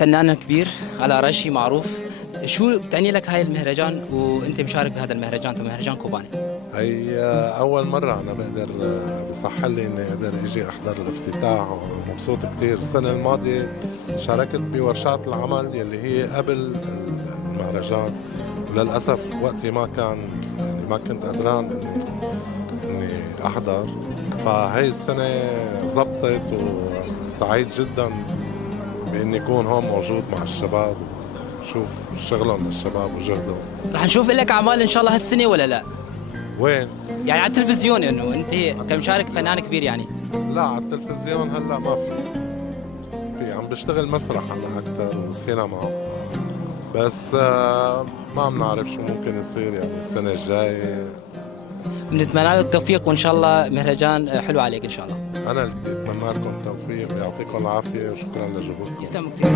فنان كبير على رشي معروف. شو بتعني لك هاي المهرجان وانت مشارك بهذا المهرجان في مهرجان كوباني؟ هي أول مرة أنا بقدر بصح لي إني أقدر إجي أحضر الافتتاح ومبسوط كتير. السنة الماضية شاركت بورشات العمل يلي هي قبل المهرجان، وللأسف وقتي ما كان يعني ما كنت قدران إني أحضر. فهي السنة زبطت وسعيد جدا بإني أكون هون موجود مع الشباب وشوف شغلهم للشباب وجهدهم. رح نشوف لك اعمال ان شاء الله هالسنه ولا لا؟ وين؟ يعني على التلفزيون انه انت كمشارك فنان كبير يعني. لا، على التلفزيون هلا ما في عم بشتغل مسرح هلا اكثر وسينما. بس ما بنعرف شو ممكن يصير يعني السنه الجايه. بنتمنى لك التوفيق وان شاء الله مهرجان حلو عليك ان شاء الله. انا اللي بدي اتمنى لكم التوفيق ويعطيكم العافيه وشكرا لجهودكم. يسلموا كثير.